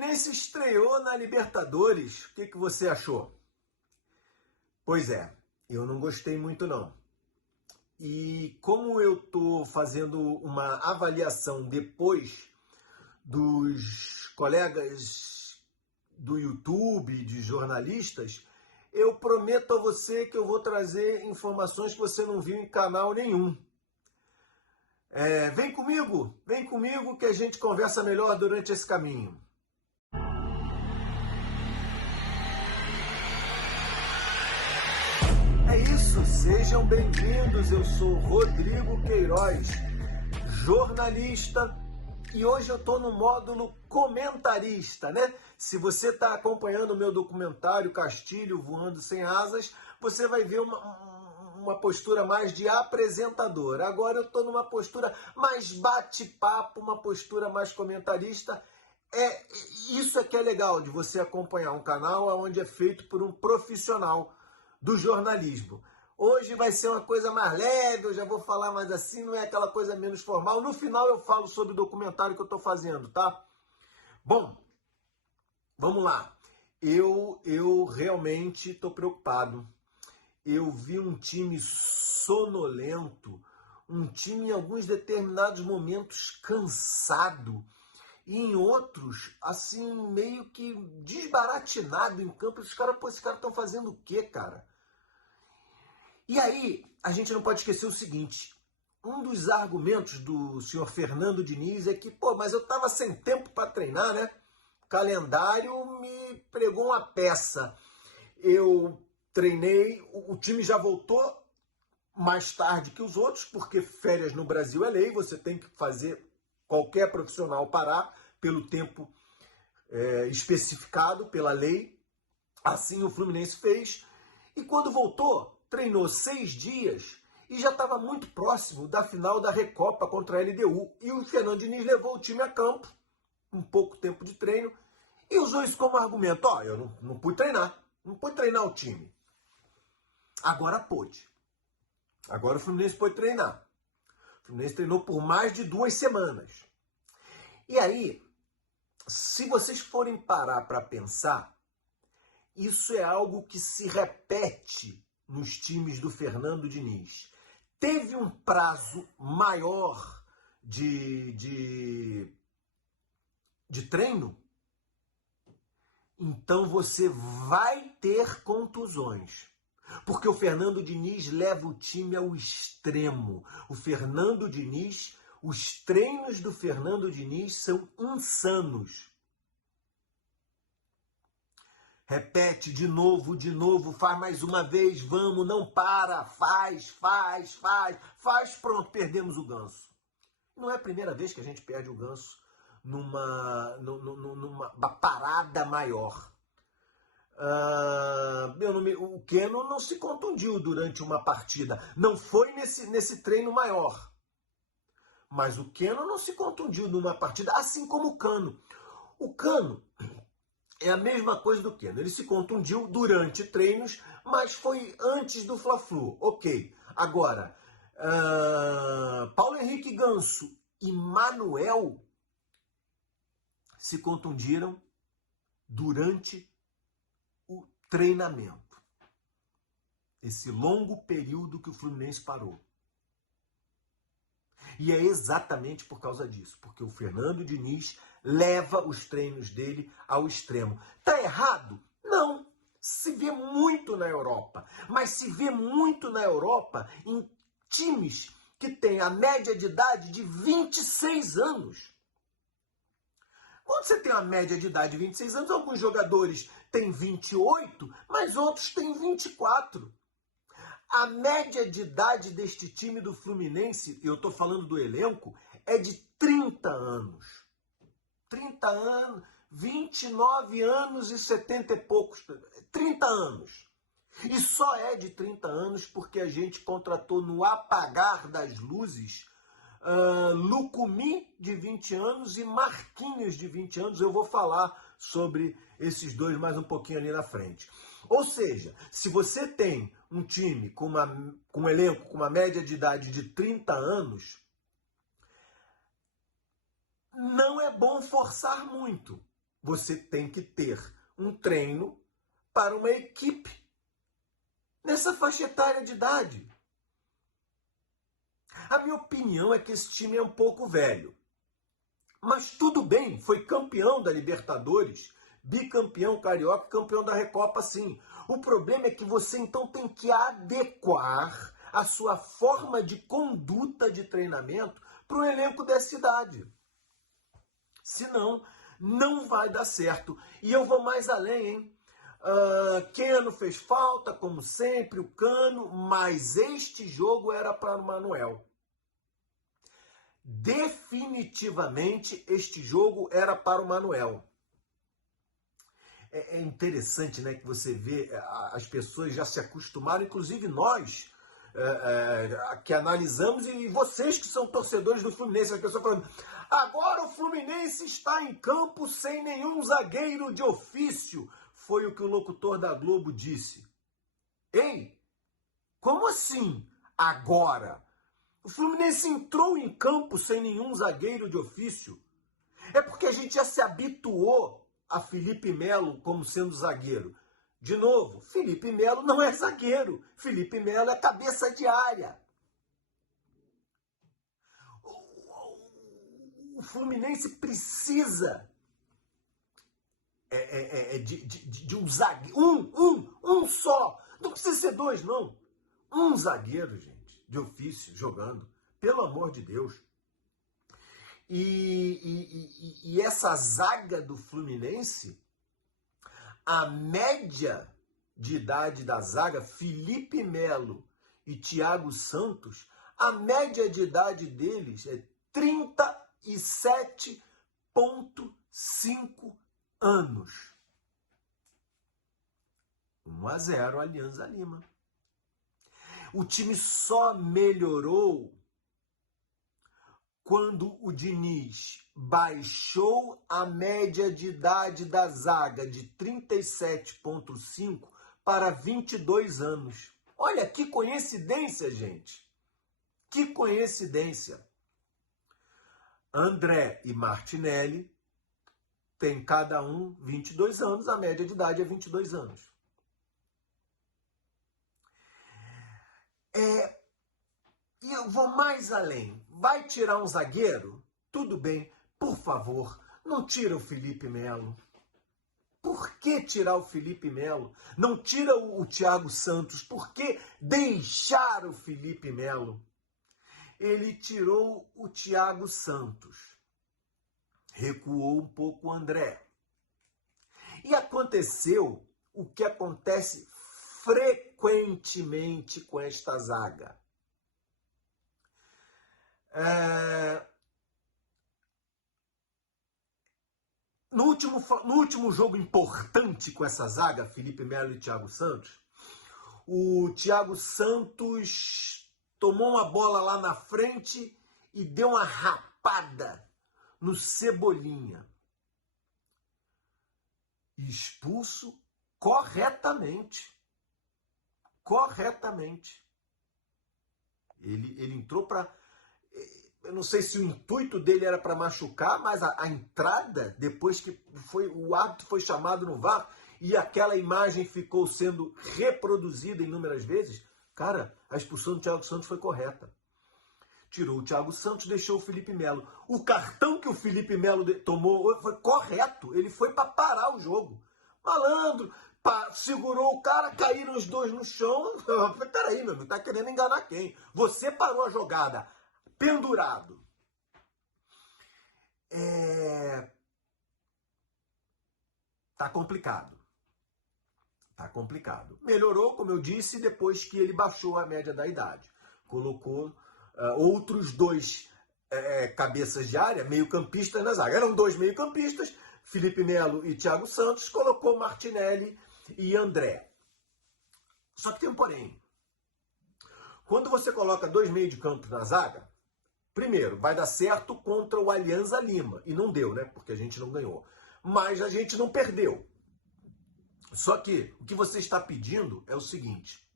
Fluminense estreou na Libertadores. O que você achou? Pois é, eu não gostei muito não. E como eu estou fazendo uma avaliação depois dos colegas do YouTube, de jornalistas, eu prometo a você que eu vou trazer informações que você não viu em canal nenhum. Vem comigo que a gente conversa melhor durante esse caminho. É isso, sejam bem-vindos, eu sou Rodrigo Queiroz, jornalista, e hoje eu estou no módulo comentarista, né? Se você está acompanhando o meu documentário Castilho Voando Sem Asas, você vai ver uma postura mais de apresentador. Agora eu estou numa postura mais bate-papo, uma postura mais comentarista. Isso é que é legal de você acompanhar um canal onde é feito por um profissional do jornalismo. Hoje vai ser uma coisa mais leve, eu já vou falar mais assim, não é aquela coisa menos formal. No final eu falo sobre o documentário que eu estou fazendo, tá? Bom, vamos lá. Eu realmente estou preocupado. Eu vi um time sonolento, um time em alguns determinados momentos cansado, e em outros, assim, meio que desbaratinado em campo. Esses caras estão fazendo o quê, cara? E aí, a gente não pode esquecer o seguinte, um dos argumentos do senhor Fernando Diniz é que, mas eu estava sem tempo para treinar, né? O calendário me pregou uma peça. Eu treinei, o time já voltou mais tarde que os outros, porque férias no Brasil é lei, você tem que fazer qualquer profissional parar pelo tempo especificado pela lei. Assim o Fluminense fez. E quando voltou, treinou 6 dias e já estava muito próximo da final da Recopa contra a LDU. E o Fernando Diniz levou o time a campo, um pouco tempo de treino, e usou isso como argumento. Eu não pude treinar, não pude treinar o time. Agora pôde. Agora o Fluminense pôde treinar. O Fluminense treinou por mais de 2 semanas. E aí, se vocês forem parar para pensar, isso é algo que se repete nos times do Fernando Diniz. Teve um prazo maior de treino, então você vai ter contusões. Porque o Fernando Diniz leva o time ao extremo. Os treinos do Fernando Diniz são insanos. Repete de novo, faz mais uma vez, vamos, não para, faz, pronto, perdemos o Ganso. Não é a primeira vez que a gente perde o Ganso numa parada maior. O Keno não se contundiu durante uma partida, não foi nesse treino maior. Mas o Keno não se contundiu numa partida, assim como o Cano. O Cano é a mesma coisa do Keno. Ele se contundiu durante treinos, mas foi antes do Fla-Flu. Ok. Agora, Paulo Henrique Ganso e Manuel se contundiram durante o treinamento. Esse longo período que o Fluminense parou. E é exatamente por causa disso, porque o Fernando Diniz leva os treinos dele ao extremo. Tá errado? Não. Se vê muito na Europa, mas se vê muito na Europa em times que têm a média de idade de 26 anos. Quando você tem uma média de idade de 26 anos, alguns jogadores têm 28, mas outros têm 24. A média de idade deste time do Fluminense, eu estou falando do elenco, é de 30 anos. 30 anos, 29 anos e 70 e poucos. 30 anos. E só é de 30 anos porque a gente contratou no apagar das luzes Lucumi, de 20 anos, e Marquinhos, de 20 anos. Eu vou falar sobre esses dois mais um pouquinho ali na frente. Ou seja, se você tem um time com um elenco com uma média de idade de 30 anos, não é bom forçar muito. você tem que ter um treino para uma equipe nessa faixa etária de idade. A minha opinião é que esse time é um pouco velho. Mas tudo bem, foi campeão da Libertadores, bicampeão carioca, campeão da Recopa, sim. O problema é que você então tem que adequar a sua forma de conduta de treinamento para o elenco dessa idade. Senão, não vai dar certo. E eu vou mais além, hein? Keno fez falta, como sempre, o Cano, mas este jogo era para o Manuel. Definitivamente este jogo era para o Manuel. É interessante, né, que você vê as pessoas já se acostumaram, inclusive nós que analisamos e vocês que são torcedores do Fluminense, as pessoas falando, agora o Fluminense está em campo sem nenhum zagueiro de ofício, foi o que o locutor da Globo disse. Ei, como assim agora? O Fluminense entrou em campo sem nenhum zagueiro de ofício. É porque a gente já se habituou a Felipe Melo como sendo zagueiro. De novo, Felipe Melo não é zagueiro. Felipe Melo é cabeça de área. O Fluminense precisa de um zagueiro. Um só. Não precisa ser dois, não. Um zagueiro, gente, de ofício, jogando. Pelo amor de Deus. E essa zaga do Fluminense, a média de idade da zaga, Felipe Melo e Thiago Santos, a média de idade deles é 37,5 anos. 1-0 Alianza Lima. O time só melhorou quando o Diniz baixou a média de idade da zaga de 37,5 para 22 anos. Olha que coincidência, gente. Que coincidência. André e Martinelli têm cada um 22 anos, a média de idade é 22 anos. E eu vou mais além. Vai tirar um zagueiro? Tudo bem. Por favor, não tira o Felipe Melo. Por que tirar o Felipe Melo? Não tira o Thiago Santos. Por que deixar o Felipe Melo? Ele tirou o Thiago Santos. Recuou um pouco o André. E aconteceu o que acontece frequentemente com esta zaga. No último jogo importante com essa zaga, Felipe Melo e Thiago Santos, o Thiago Santos tomou uma bola lá na frente e deu uma rapada no Cebolinha. Expulso corretamente. Corretamente. Ele entrou para... Eu não sei se o intuito dele era para machucar, mas a entrada, depois que o árbitro foi chamado no VAR e aquela imagem ficou sendo reproduzida inúmeras vezes, cara, a expulsão do Thiago Santos foi correta. Tirou o Thiago Santos, deixou o Felipe Melo. O cartão que o Felipe Melo tomou foi correto, ele foi para parar o jogo. Malandro, segurou o cara, caíram os dois no chão. Peraí, meu amigo, tá querendo enganar quem? Você parou a jogada pendurado. Tá complicado. Tá complicado. Melhorou, como eu disse, depois que ele baixou a média da idade. Colocou outros dois cabeças de área, meio-campistas na zaga. Eram dois meio-campistas, Felipe Melo e Thiago Santos, colocou Martinelli e André. Só que tem um porém. Quando você coloca dois meios de campo na zaga, primeiro, vai dar certo contra o Alianza Lima. E não deu, né? Porque a gente não ganhou. Mas a gente não perdeu. Só que o que você está pedindo é o seguinte.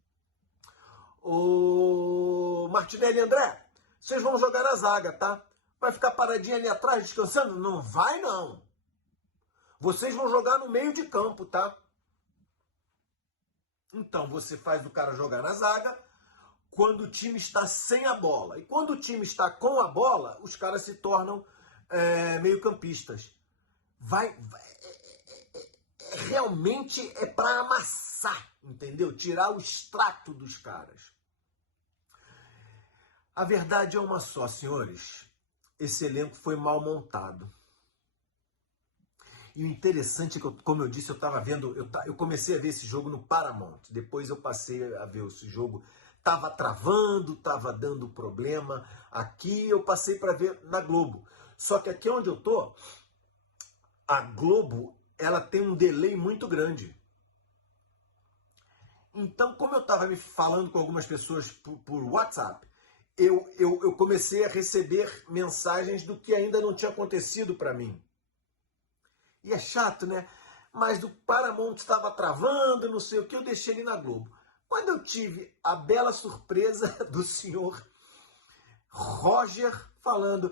Ô Martinelli e André, vocês vão jogar na zaga, tá? Vai ficar paradinho ali atrás descansando? Não vai, não. Vocês vão jogar no meio de campo, tá? Então você faz o cara jogar na zaga quando o time está sem a bola. E quando o time está com a bola, os caras se tornam meio-campistas. Realmente é para amassar, entendeu? Tirar o extrato dos caras. A verdade é uma só, senhores. Esse elenco foi mal montado. E o interessante é que, como eu disse, eu estava vendo, eu comecei a ver esse jogo no Paramount. Depois eu passei a ver esse jogo. Estava travando, estava dando problema. Aqui eu passei para ver na Globo. Só que aqui onde eu tô, a Globo, ela tem um delay muito grande. Então, como eu estava me falando com algumas pessoas por WhatsApp, eu comecei a receber mensagens do que ainda não tinha acontecido para mim. E é chato, né? Mas o Paramount estava travando, não sei o que, eu deixei ele na Globo. Quando eu tive a bela surpresa do senhor Roger falando,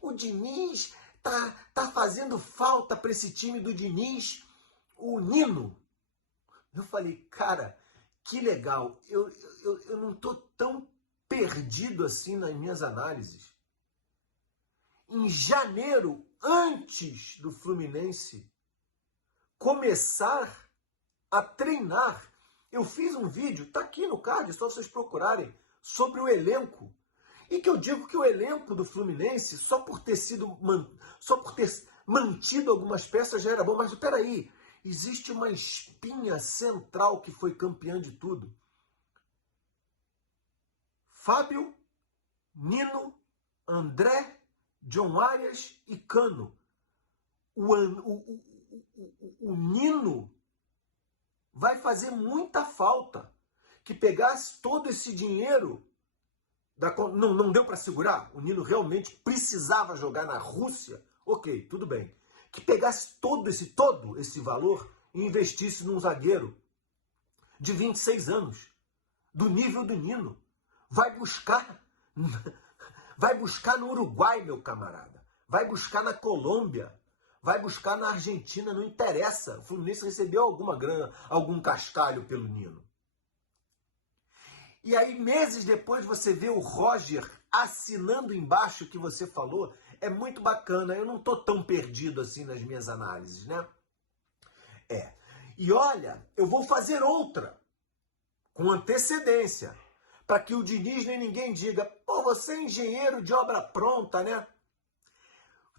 o Diniz tá fazendo falta para esse time do Diniz, o Nino. Eu falei, cara, que legal, eu não tô tão perdido assim nas minhas análises. Em janeiro, antes do Fluminense começar a treinar, eu fiz um vídeo, tá aqui no card, só vocês procurarem, sobre o elenco. E que eu digo que o elenco do Fluminense, só por ter mantido algumas peças já era bom. Mas peraí, existe uma espinha central que foi campeã de tudo. Fábio, Nino, André, John Arias e Cano. O Nino vai fazer muita falta. Que pegasse todo esse dinheiro, não deu para segurar, o Nino realmente precisava jogar na Rússia, ok, tudo bem. Que pegasse todo esse valor e investisse num zagueiro de 26 anos, do nível do Nino. Vai buscar no Uruguai, meu camarada. Vai buscar na Colômbia. Vai buscar na Argentina, não interessa. O Fluminense recebeu alguma grana, algum cascalho pelo Nino. E aí, meses depois, você vê o Roger assinando embaixo o que você falou. É muito bacana. Eu não estou tão perdido assim nas minhas análises, né? E olha, eu vou fazer outra com antecedência, para que o Diniz nem ninguém diga, pô, você é engenheiro de obra pronta, né?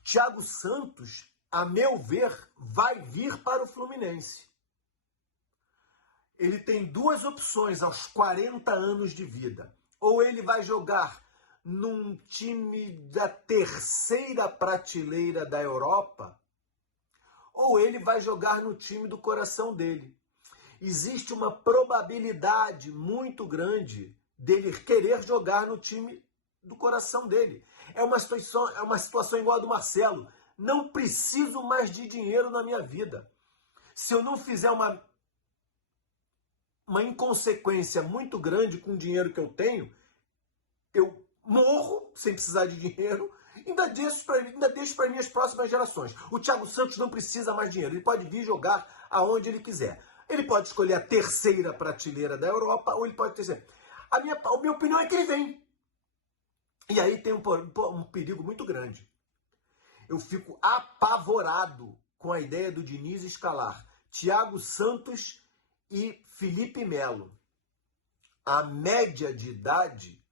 Thiago Santos, a meu ver, vai vir para o Fluminense. Ele tem duas opções aos 40 anos de vida. Ou ele vai jogar num time da terceira prateleira da Europa, ou ele vai jogar no time do coração dele. Existe uma probabilidade muito grande dele querer jogar no time do coração dele. É uma situação igual a do Marcelo. Não preciso mais de dinheiro na minha vida. Se eu não fizer uma inconsequência muito grande com o dinheiro que eu tenho, eu morro sem precisar de dinheiro, ainda deixo para minhas próximas gerações. O Thiago Santos não precisa mais de dinheiro, ele pode vir jogar aonde ele quiser. Ele pode escolher a terceira prateleira da Europa, ou ele pode ter... A minha opinião é que ele vem. E aí tem um perigo muito grande. Eu fico apavorado com a ideia do Diniz escalar Thiago Santos e Felipe Melo. A média de idade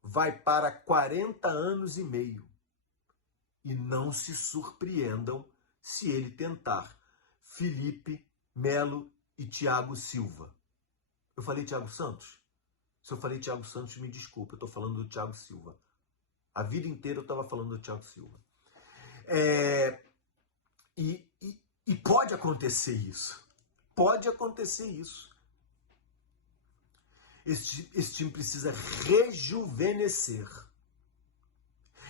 vai para 40 anos e meio. E não se surpreendam se ele tentar Felipe Melo e Thiago Silva. Eu falei Thiago Santos? Se eu falei Thiago Santos, me desculpa, eu estou falando do Thiago Silva. A vida inteira eu estava falando do Thiago Silva. E pode acontecer isso. Pode acontecer isso. Esse time precisa rejuvenescer.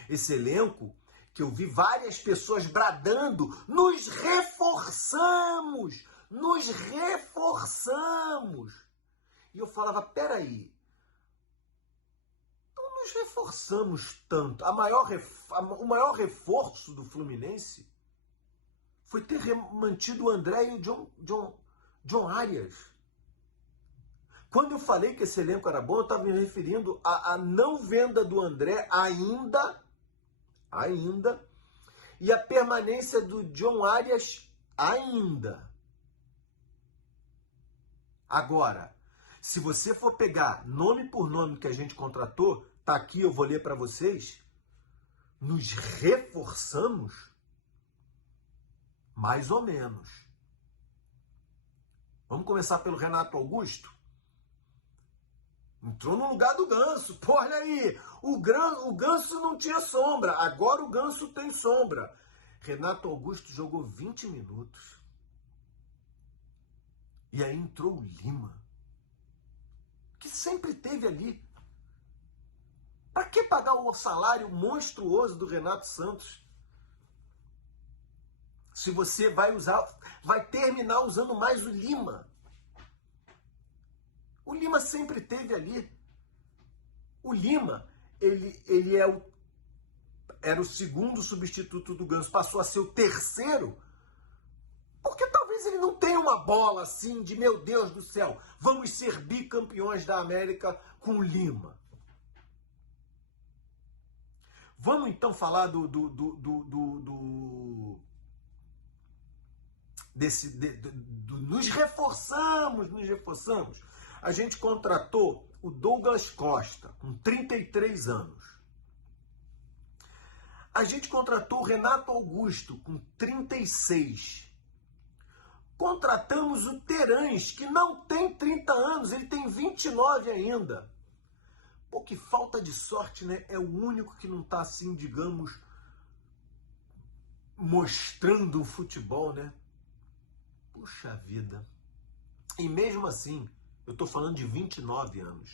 Esse elenco, que eu vi várias pessoas bradando, nos reforçamos! Nos reforçamos! E eu falava, peraí, não nos reforçamos tanto. O maior reforço do Fluminense foi ter mantido o André e o John Arias. Quando eu falei que esse elenco era bom, eu estava me referindo à não venda do André ainda, e a permanência do John Arias ainda. Agora, se você for pegar nome por nome que a gente contratou, tá aqui, eu vou ler para vocês, nos reforçamos mais ou menos. Vamos começar pelo Renato Augusto? Entrou no lugar do Ganso. Pô, olha aí, o Ganso não tinha sombra, agora o Ganso tem sombra. Renato Augusto jogou 20 minutos. E aí entrou o Lima, que sempre teve ali. Para que pagar o salário monstruoso do Renato Santos? Se você vai terminar usando mais o Lima. O Lima sempre teve ali. O Lima, ele era o segundo substituto do Ganso, passou a ser o terceiro, porque talvez ele não tenha uma bola assim de, meu Deus do céu, vamos ser bicampeões da América com o Lima. Vamos então falar nos reforçamos. A gente contratou o Douglas Costa, com 33 anos. A gente contratou o Renato Augusto, com 36. Contratamos o Terãs, que não tem 30 anos, ele tem 29 ainda. Pô, que falta de sorte, né? É o único que não está assim, digamos, mostrando o futebol, né? Puxa vida. E mesmo assim, eu estou falando de 29 anos.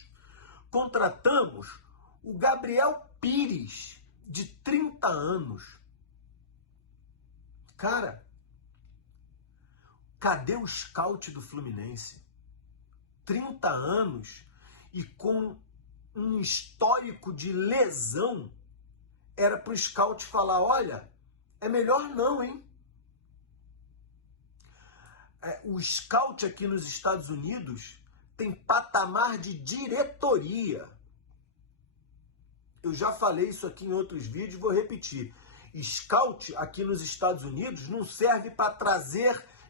Contratamos o Gabriel Pires, de 30 anos. Cara, cadê o scout do Fluminense? 30 anos e com um histórico de lesão. Era para o scout falar, olha, é melhor não, hein? O scout aqui nos Estados Unidos tem patamar de diretoria. Eu já falei isso aqui em outros vídeos, vou repetir. Scout aqui nos Estados Unidos não serve para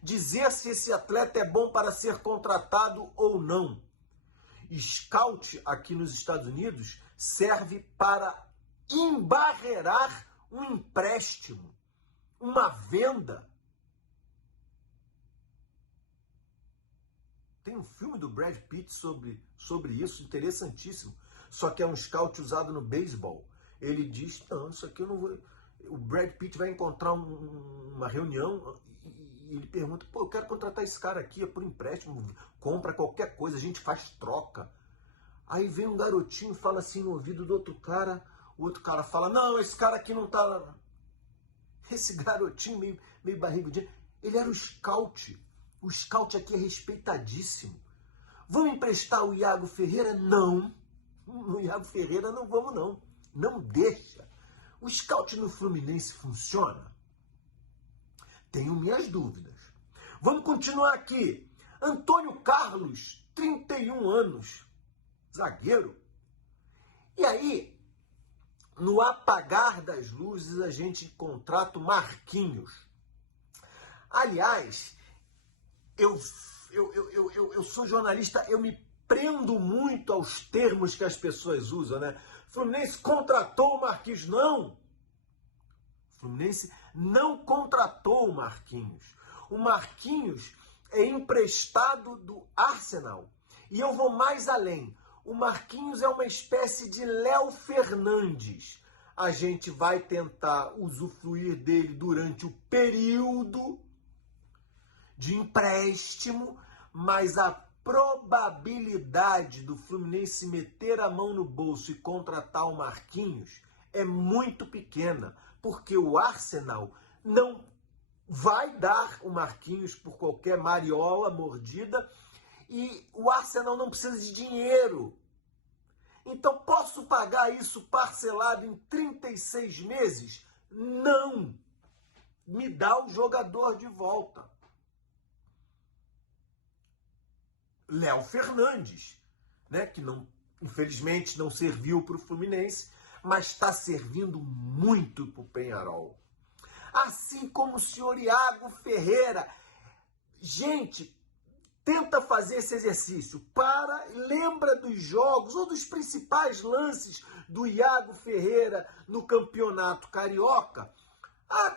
dizer se esse atleta é bom para ser contratado ou não. Scout aqui nos Estados Unidos serve para embarrear um empréstimo, uma venda. Tem um filme do Brad Pitt sobre isso, interessantíssimo. Só que é um scout usado no beisebol. Ele diz, não, isso aqui eu não vou... O Brad Pitt vai encontrar uma reunião e ele pergunta, pô, eu quero contratar esse cara aqui, é por empréstimo, compra qualquer coisa, a gente faz troca. Aí vem um garotinho e fala assim no ouvido do outro cara, o outro cara fala, não, esse cara aqui não tá... Esse garotinho meio barrigudinho, ele era o scout. O scout aqui é respeitadíssimo. Vamos emprestar o Iago Ferreira? Não. No Iago Ferreira não vamos, não. Não deixa. O scout no Fluminense funciona? Tenho minhas dúvidas. Vamos continuar aqui. Antônio Carlos, 31 anos. Zagueiro. E aí, no apagar das luzes, a gente contrata o Marquinhos. Aliás, eu sou jornalista, eu me prendo muito aos termos que as pessoas usam, né? Fluminense contratou o Marquinhos. Não! Fluminense não contratou o Marquinhos. O Marquinhos é emprestado do Arsenal. E eu vou mais além. O Marquinhos é uma espécie de Léo Fernandes. A gente vai tentar usufruir dele durante o período de empréstimo, mas a probabilidade do Fluminense meter a mão no bolso e contratar o Marquinhos é muito pequena, porque o Arsenal não vai dar o Marquinhos por qualquer mariola mordida e o Arsenal não precisa de dinheiro. Então, posso pagar isso parcelado em 36 meses? Não! me dá o jogador de volta. Léo Fernandes, né, que não, infelizmente não serviu para o Fluminense, mas está servindo muito para o Peñarol. Assim como o senhor Iago Ferreira. Gente, tenta fazer esse exercício. Lembra dos jogos ou dos principais lances do Iago Ferreira no Campeonato Carioca.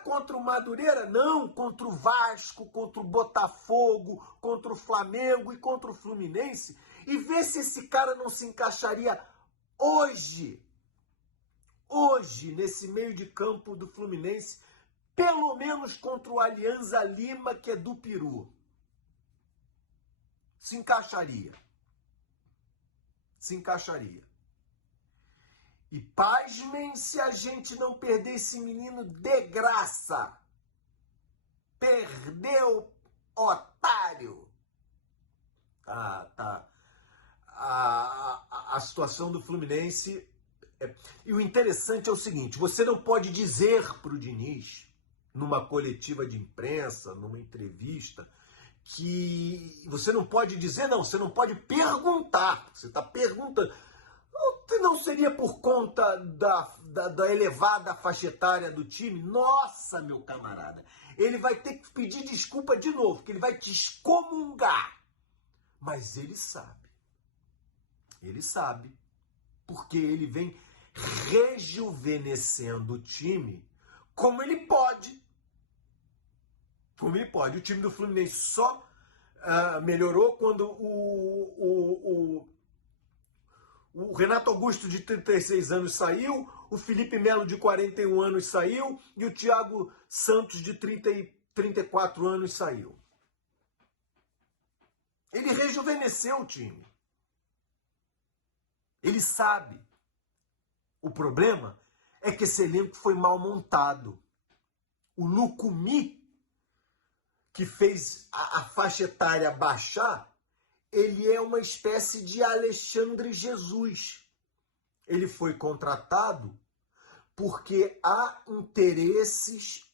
Contra o Madureira? Não, contra o Vasco, contra o Botafogo, contra o Flamengo e contra o Fluminense. E vê se esse cara não se encaixaria hoje, nesse meio de campo do Fluminense, pelo menos contra o Alianza Lima, que é do Peru. Se encaixaria. Se encaixaria. E pasmem se a gente não perder esse menino de graça. Perdeu, otário. Tá. A situação do Fluminense... E o interessante é o seguinte, você não pode dizer para o Diniz, numa coletiva de imprensa, numa entrevista, que você não pode dizer, não, você não pode perguntar. Você está perguntando. Não seria por conta da elevada faixa etária do time? Nossa, meu camarada, ele vai ter que pedir desculpa de novo, porque ele vai te excomungar. Mas ele sabe, porque ele vem rejuvenescendo o time como ele pode. O time do Fluminense só melhorou quando o Renato Augusto, de 36 anos, saiu, o Felipe Melo, de 41 anos, saiu, e o Thiago Santos, de 34 anos, saiu. Ele rejuvenesceu o time. Ele sabe. O problema é que esse elenco foi mal montado. O Lucumi, que fez a faixa etária baixar, ele é uma espécie de Alexandre Jesus. Ele foi contratado porque há interesses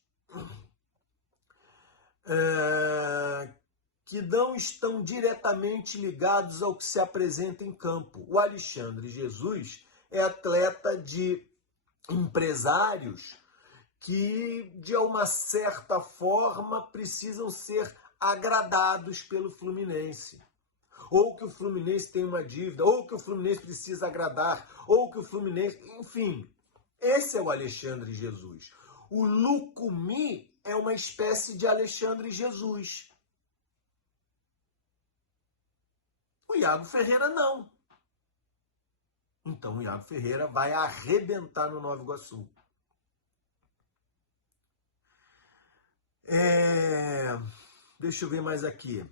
que não estão diretamente ligados ao que se apresenta em campo. O Alexandre Jesus é atleta de empresários que, de uma certa forma, precisam ser agradados pelo Fluminense. Ou que o Fluminense tem uma dívida, ou que o Fluminense precisa agradar, ou que o Fluminense... Enfim, esse é o Alexandre Jesus. O Lucumi é uma espécie de Alexandre Jesus. O Iago Ferreira não. Então o Iago Ferreira vai arrebentar no Nova Iguaçu. Deixa eu ver mais aqui.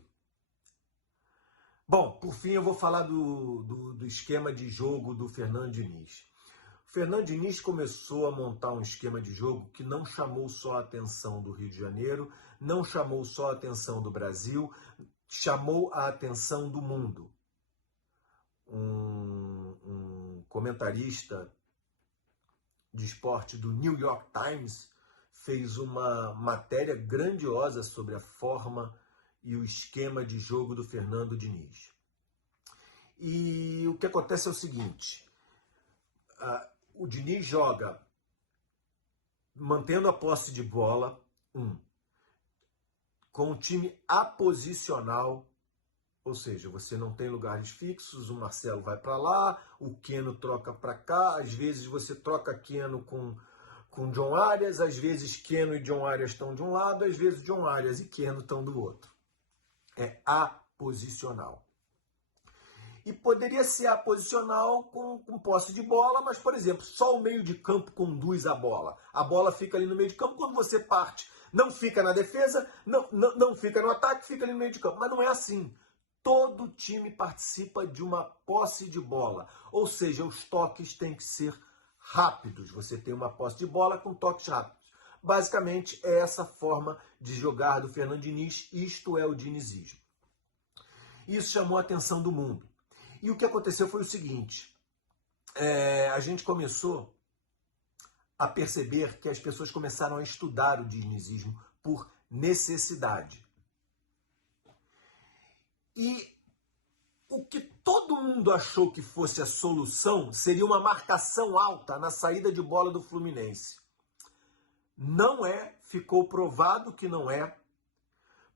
Bom, por fim eu vou falar do esquema de jogo do Fernando Diniz. O Fernando Diniz começou a montar um esquema de jogo que não chamou só a atenção do Rio de Janeiro, não chamou só a atenção do Brasil, chamou a atenção do mundo. Um comentarista de esporte do New York Times fez uma matéria grandiosa sobre a forma e o esquema de jogo do Fernando Diniz. E o que acontece é o seguinte, o Diniz joga mantendo a posse de bola, com um time aposicional, ou seja, você não tem lugares fixos, o Marcelo vai para lá, o Keno troca para cá, às vezes você troca Keno com John Arias, às vezes Keno e John Arias estão de um lado, às vezes John Arias e Keno estão do outro. É aposicional. E poderia ser aposicional com posse de bola, mas, por exemplo, só o meio de campo conduz a bola. A bola fica ali no meio de campo, quando você parte, não fica na defesa, não fica no ataque, fica ali no meio de campo. Mas não é assim. Todo time participa de uma posse de bola. Ou seja, os toques têm que ser rápidos. Você tem uma posse de bola com toques rápidos. Basicamente, é essa forma de jogar do Fernando Diniz, isto é o dinizismo. Isso chamou a atenção do mundo. E o que aconteceu foi o seguinte, a gente começou a perceber que as pessoas começaram a estudar o dinizismo por necessidade. E o que todo mundo achou que fosse a solução seria uma marcação alta na saída de bola do Fluminense. Não é, ficou provado que não é,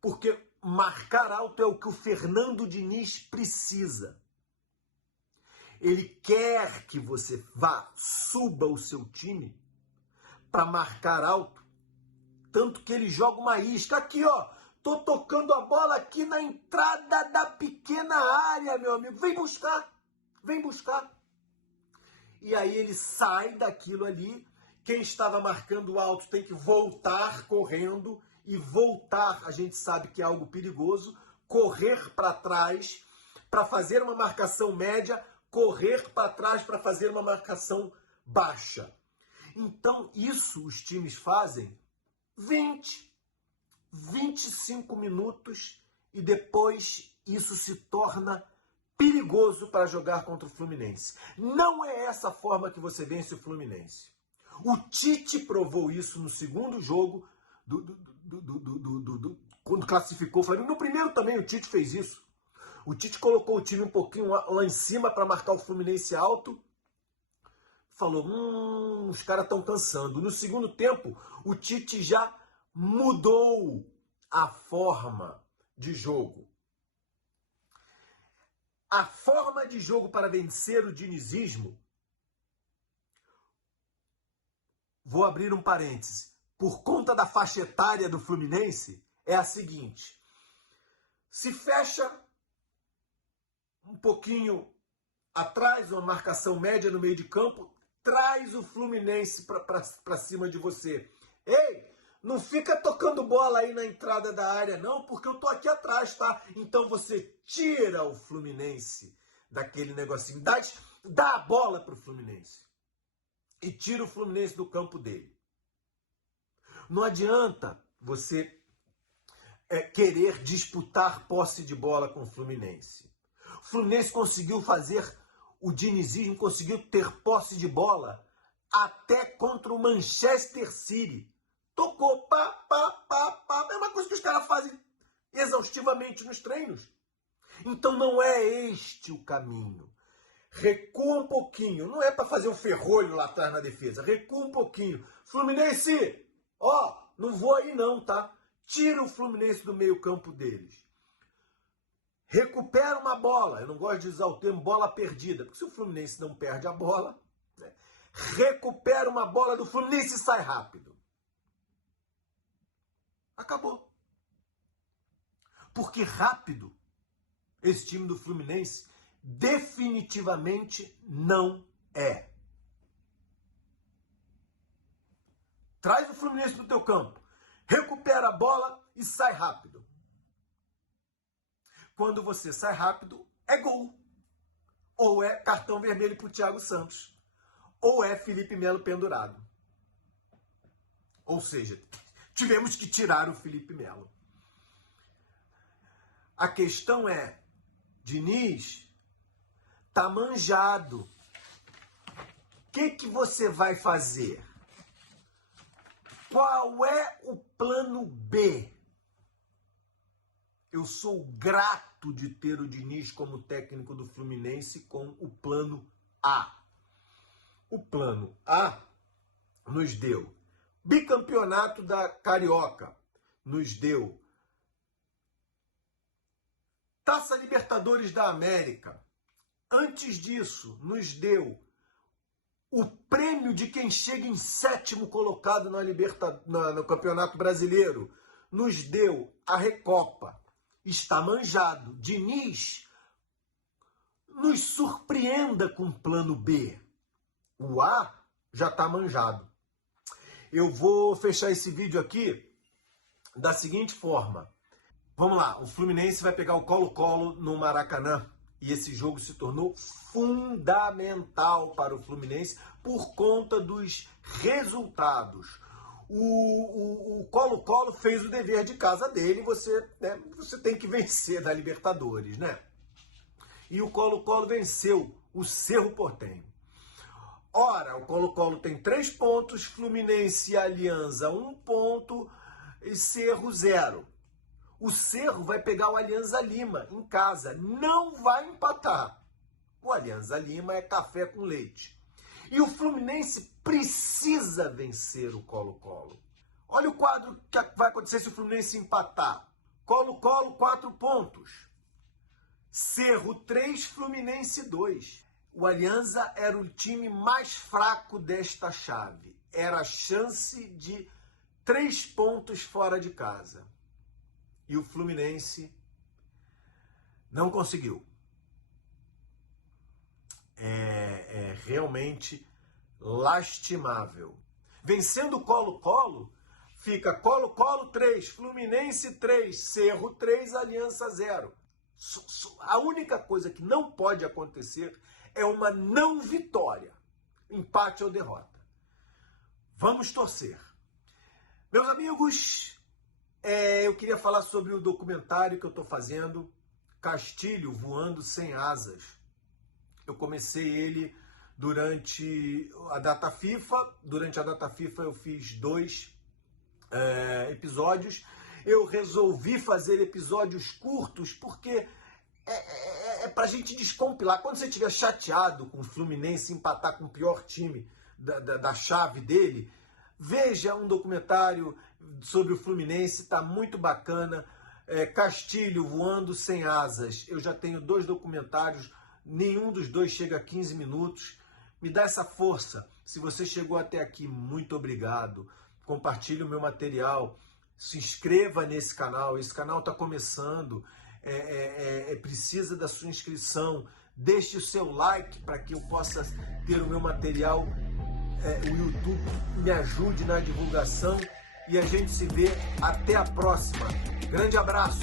porque marcar alto é o que o Fernando Diniz precisa. Ele quer que você suba o seu time para marcar alto, tanto que ele joga uma isca. Aqui, ó, tô tocando a bola aqui na entrada da pequena área, meu amigo. Vem buscar, vem buscar. E aí ele sai daquilo ali. Quem estava marcando alto tem que voltar correndo, e voltar, a gente sabe que é algo perigoso, correr para trás para fazer uma marcação média, correr para trás para fazer uma marcação baixa. Então, isso os times fazem 20, 25 minutos e depois isso se torna perigoso para jogar contra o Fluminense. Não é essa forma que você vence o Fluminense. O Tite provou isso no segundo jogo, quando classificou o Flamengo. No primeiro também o Tite fez isso. O Tite colocou o time um pouquinho lá em cima para marcar o Fluminense alto. Falou, os caras estão cansando. No segundo tempo, o Tite já mudou a forma de jogo. A forma de jogo para vencer o dinizismo, vou abrir um parêntese, por conta da faixa etária do Fluminense, é a seguinte: se fecha um pouquinho atrás, uma marcação média no meio de campo, traz o Fluminense para cima de você. Ei, não fica tocando bola aí na entrada da área não, porque eu tô aqui atrás, tá? Então você tira o Fluminense daquele negocinho, dá a bola pro Fluminense e tira o Fluminense do campo dele. Não adianta você querer disputar posse de bola com o Fluminense. O Fluminense conseguiu fazer, o dinizismo conseguiu ter posse de bola até contra o Manchester City. Tocou, pá, mesma coisa que os caras fazem exaustivamente nos treinos. Então não é este o caminho. Recua um pouquinho, não é para fazer um ferrolho lá atrás na defesa, recua um pouquinho. Fluminense, ó, não vou aí não, tá? Tira o Fluminense do meio campo deles. Recupera uma bola, eu não gosto de usar o termo bola perdida, porque se o Fluminense não perde a bola, né, recupera uma bola do Fluminense e sai rápido. Acabou. Porque rápido, esse time do Fluminense definitivamente não é. Traz o Fluminense do teu campo, recupera a bola e sai rápido. Quando você sai rápido, é gol. Ou é cartão vermelho para o Thiago Santos. Ou é Felipe Melo pendurado. Ou seja, tivemos que tirar o Felipe Melo. A questão é, Diniz, tá manjado. O que você vai fazer? Qual é o plano B? Eu sou grato de ter o Diniz como técnico do Fluminense com o plano A. O plano A nos deu bicampeonato da Carioca, nos deu Taça Libertadores da América. Antes disso, nos deu o prêmio de quem chega em sétimo colocado no Campeonato Brasileiro. Nos deu a Recopa. Está manjado. Diniz, nos surpreenda com o plano B. O A já está manjado. Eu vou fechar esse vídeo aqui da seguinte forma. Vamos lá, o Fluminense vai pegar o Colo-Colo no Maracanã. E esse jogo se tornou fundamental para o Fluminense por conta dos resultados. O Colo-Colo fez o dever de casa dele, você tem que vencer da Libertadores, né? E o Colo-Colo venceu o Cerro Porteño. Ora, o Colo-Colo tem 3 pontos, Fluminense e Alianza 1 ponto e Cerro 0. O Cerro vai pegar o Alianza Lima em casa, não vai empatar. O Alianza Lima é café com leite. E o Fluminense precisa vencer o Colo-Colo. Olha o quadro que vai acontecer se o Fluminense empatar. Colo-Colo 4 pontos. Cerro 3, Fluminense 2. O Alianza era o time mais fraco desta chave. Era a chance de 3 pontos fora de casa. E o Fluminense não conseguiu. É realmente lastimável. Vencendo o Colo-Colo, fica Colo-Colo 3, Fluminense 3, Cerro 3, Aliança 0. A única coisa que não pode acontecer é uma não vitória, empate ou derrota. Vamos torcer. Meus amigos, eu queria falar sobre o documentário que eu estou fazendo, Castilho Voando Sem Asas. Eu comecei ele durante a data FIFA. Durante a data FIFA eu fiz 2 episódios. Eu resolvi fazer episódios curtos porque é pra gente descompilar. Quando você estiver chateado com o Fluminense empatar com o pior time da chave dele, veja um documentário sobre o Fluminense, tá muito bacana. Castilho Voando Sem Asas. Eu já tenho 2 documentários, nenhum dos 2 chega a 15 minutos. Me dá essa força. Se você chegou até aqui, muito obrigado. Compartilhe o meu material. Se inscreva nesse canal. Esse canal está começando. Precisa da sua inscrição. Deixe o seu like para que eu possa ter o meu material. O YouTube me ajude na divulgação. E a gente se vê até a próxima. Grande abraço.